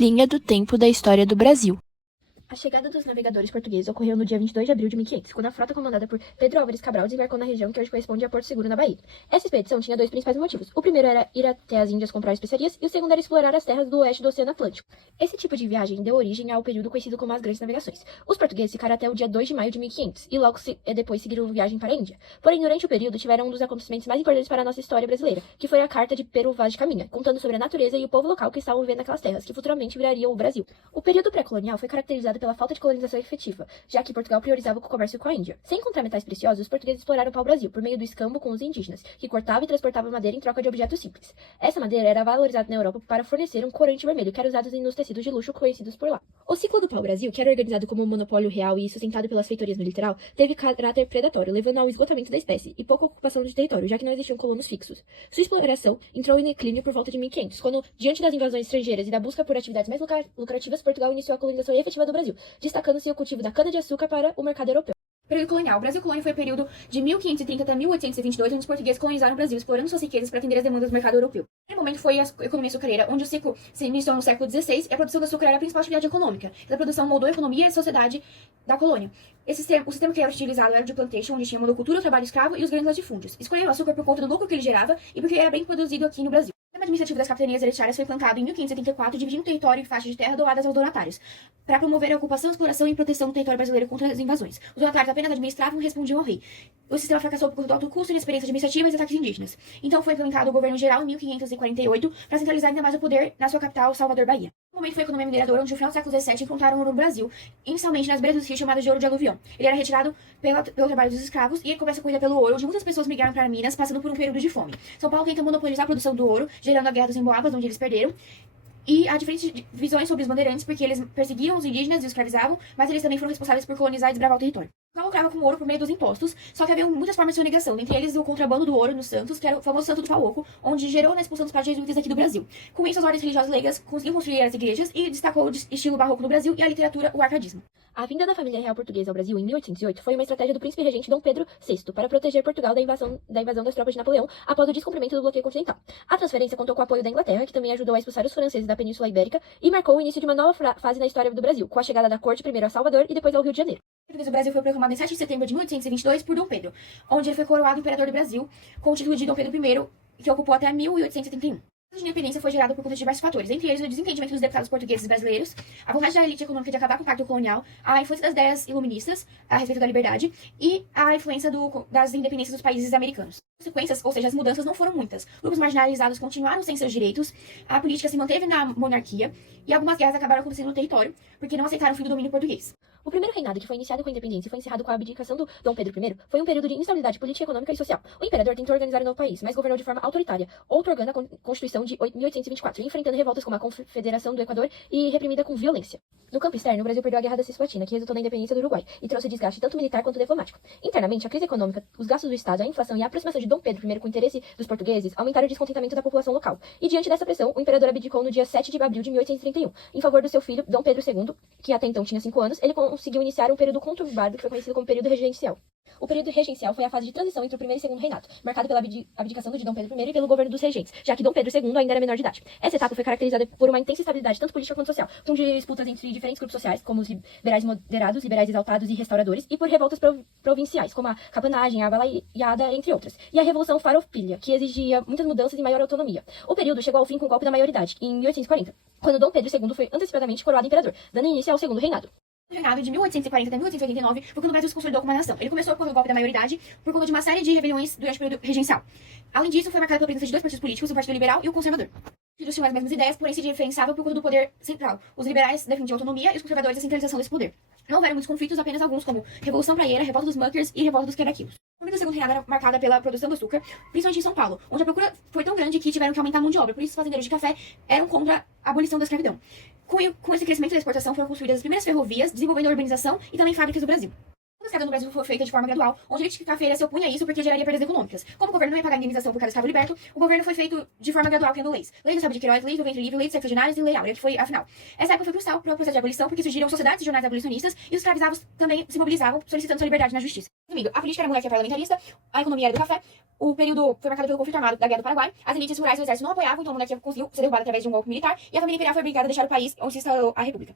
Linha do tempo da história do Brasil. A chegada dos navegadores portugueses ocorreu no dia 22 de abril de 1500, quando a frota comandada por Pedro Álvares Cabral desembarcou na região que hoje corresponde a Porto Seguro, na Bahia. Essa expedição tinha dois principais motivos. O primeiro era ir até as Índias comprar especiarias, e o segundo era explorar as terras do oeste do Oceano Atlântico. Esse tipo de viagem deu origem ao período conhecido como as Grandes Navegações. Os portugueses ficaram até o dia 2 de maio de 1500, e logo depois seguiram viagem para a Índia. Porém, durante o período, tiveram um dos acontecimentos mais importantes para a nossa história brasileira, que foi a Carta de Pero Vaz de Caminha, contando sobre a natureza e o povo local que estavam vivendo naquelas terras, que futuramente virariam o Brasil. O período pré-colonial foi caracterizado pela falta de colonização efetiva, já que Portugal priorizava o comércio com a Índia. Sem encontrar metais preciosos, os portugueses exploraram o pau-brasil por meio do escambo com os indígenas, que cortava e transportava madeira em troca de objetos simples. Essa madeira era valorizada na Europa para fornecer um corante vermelho, que era usado nos tecidos de luxo conhecidos por lá. O ciclo do pau-brasil, que era organizado como um monopólio real e sustentado pelas feitorias no litoral, teve caráter predatório, levando ao esgotamento da espécie e pouca ocupação de território, já que não existiam colonos fixos. Sua exploração entrou em declínio por volta de 1500, quando, diante das invasões estrangeiras e da busca por atividades mais lucrativas, Portugal iniciou a colonização efetiva do Brasil, destacando-se o cultivo da cana-de-açúcar para o mercado europeu. Período colonial. O Brasil colônia foi o período de 1530 até 1822, onde os portugueses colonizaram o Brasil, explorando suas riquezas para atender as demandas do mercado europeu. Primeiro momento foi a economia açucareira, onde o ciclo se iniciou no século XVI e a produção do açúcar era a principal atividade econômica. Essa produção moldou a economia e a sociedade da colônia. O sistema que era utilizado era o de plantation, onde tinha monocultura, o trabalho escravo e os grandes latifúndios. Escolheram o açúcar por conta do lucro que ele gerava e porque era bem produzido aqui no Brasil. O sistema administrativo das capitanias hereditárias foi implantado em 1574, dividindo o território em faixas de terra doadas aos donatários, para promover a ocupação, exploração e proteção do território brasileiro contra as invasões. Os donatários apenas administravam e respondiam ao rei. O sistema fracassou por conta do alto custo, inexperiência administrativa e ataques indígenas. Então foi implementado o governo geral em 1548 para centralizar ainda mais o poder na sua capital, Salvador, Bahia. No momento foi a economia mineradora, onde no final do século XVII encontraram ouro no Brasil, inicialmente nas beiras dos rios chamadas de ouro de aluvião. Ele era retirado pelo trabalho dos escravos e começa a corrida pelo ouro, onde muitas pessoas migraram para Minas, passando por um período de fome. São Paulo tenta monopolizar a produção do ouro, gerando a Guerra dos Emboabas, onde eles perderam. E há diferentes visões sobre os bandeirantes, porque eles perseguiam os indígenas e os escravizavam, mas eles também foram responsáveis por colonizar e desbravar o território. Não lucrava com ouro por meio dos impostos, só que havia muitas formas de sonegação, dentre eles o contrabando do ouro nos Santos, que era o famoso Santo do Pauoco, onde gerou na expulsão dos padres jesuítas aqui do Brasil. Com isso, as ordens religiosas leigas conseguiam construir as igrejas e destacou o estilo barroco no Brasil e a literatura, o arcadismo. A vinda da família real portuguesa ao Brasil em 1808 foi uma estratégia do príncipe regente Dom Pedro VI para proteger Portugal da invasão das tropas de Napoleão após o descumprimento do bloqueio continental. A transferência contou com o apoio da Inglaterra, que também ajudou a expulsar os franceses da Península Ibérica e marcou o início de uma nova fase na história do Brasil, com a chegada da corte primeiro a Salvador e depois ao Rio de Janeiro. O Brasil foi proclamado em 7 de setembro de 1822 por Dom Pedro, onde ele foi coroado imperador do Brasil, com o título de Dom Pedro I, que ocupou até 1871. A independência foi gerada por conta de diversos fatores, entre eles o desentendimento dos deputados portugueses e brasileiros, a vontade da elite econômica de acabar com o pacto colonial, a influência das ideias iluministas a respeito da liberdade e a influência das independências dos países americanos. As consequências, ou seja, as mudanças não foram muitas. Grupos marginalizados continuaram sem seus direitos, a política se manteve na monarquia e algumas guerras acabaram acontecendo no território porque não aceitaram o fim do domínio português. O primeiro reinado, que foi iniciado com a independência e foi encerrado com a abdicação do Dom Pedro I, foi um período de instabilidade política, econômica e social. O imperador tentou organizar o novo país, mas governou de forma autoritária, outorgando a Constituição de 1824, enfrentando revoltas como a Confederação do Equador e reprimida com violência. No campo externo, o Brasil perdeu a Guerra da Cisplatina, que resultou na independência do Uruguai, e trouxe desgaste tanto militar quanto diplomático. Internamente, a crise econômica, os gastos do Estado, a inflação e a aproximação de Dom Pedro I com o interesse dos portugueses aumentaram o descontentamento da população local. E diante dessa pressão, o imperador abdicou no dia 7 de abril de 1831, em favor do seu filho, Dom Pedro II, que até então tinha 5 anos. Ele conseguiu iniciar um período conturbado que foi conhecido como período regencial. O período regencial foi a fase de transição entre o primeiro e segundo reinado, marcado pela abdicação de Dom Pedro I e pelo governo dos regentes, já que Dom Pedro II ainda era menor de idade. Essa etapa foi caracterizada por uma intensa instabilidade, tanto política quanto social, com disputas entre diferentes grupos sociais, como os liberais moderados, liberais exaltados e restauradores, e por revoltas provinciais, como a capanagem, a balaiada, entre outras, e a Revolução Farroupilha, que exigia muitas mudanças e maior autonomia. O período chegou ao fim com o golpe da maioridade, em 1840, quando Dom Pedro II foi antecipadamente coroado imperador, dando início ao segundo reinado. O reinado de 1840 até 1889 foi quando o Brasil se consolidou como uma nação. Ele começou com o golpe da maioridade por conta de uma série de rebeliões durante o período regencial. Além disso, foi marcado pela presença de dois partidos políticos, o Partido Liberal e o Conservador. Os partidos tinham as mesmas ideias, porém se diferenciavam por conta do poder central. Os liberais defendiam a autonomia e os conservadores a centralização desse poder. Não houveram muitos conflitos, apenas alguns, como Revolução Praieira, Revolta dos Muckers e Revolta dos Quebraquilos. O primeiro e o segundo reinado era marcada pela produção do açúcar, principalmente em São Paulo, onde a procura foi tão grande que tiveram que aumentar a mão de obra, por isso os fazendeiros de café eram contra a abolição da Com esse crescimento da exportação foram construídas as primeiras ferrovias, desenvolvendo a urbanização e também fábricas do Brasil. A escravidão no Brasil foi feita de forma gradual, onde a elite cafeira se opunha a isso porque geraria perdas econômicas. Como o governo não ia pagar indenização por cada escravo liberto, o governo foi feito de forma gradual, criando leis. Lei do Sábio de Queiroz, lei do ventre livre, lei dos sexagenários e lei áurea, que foi a final. Essa época foi crucial para o processo de abolição, porque surgiram sociedades e jornais abolicionistas e os escravizados também se mobilizavam, solicitando sua liberdade na justiça. Resumindo, a política era monarquia parlamentarista, a economia era do café, o período foi marcado pelo conflito armado da Guerra do Paraguai, as elites rurais e o exército não apoiavam, então a monarquia conseguiu ser derrubada através de um golpe militar, e a família imperial foi obrigada a deixar o país onde se instalou a república.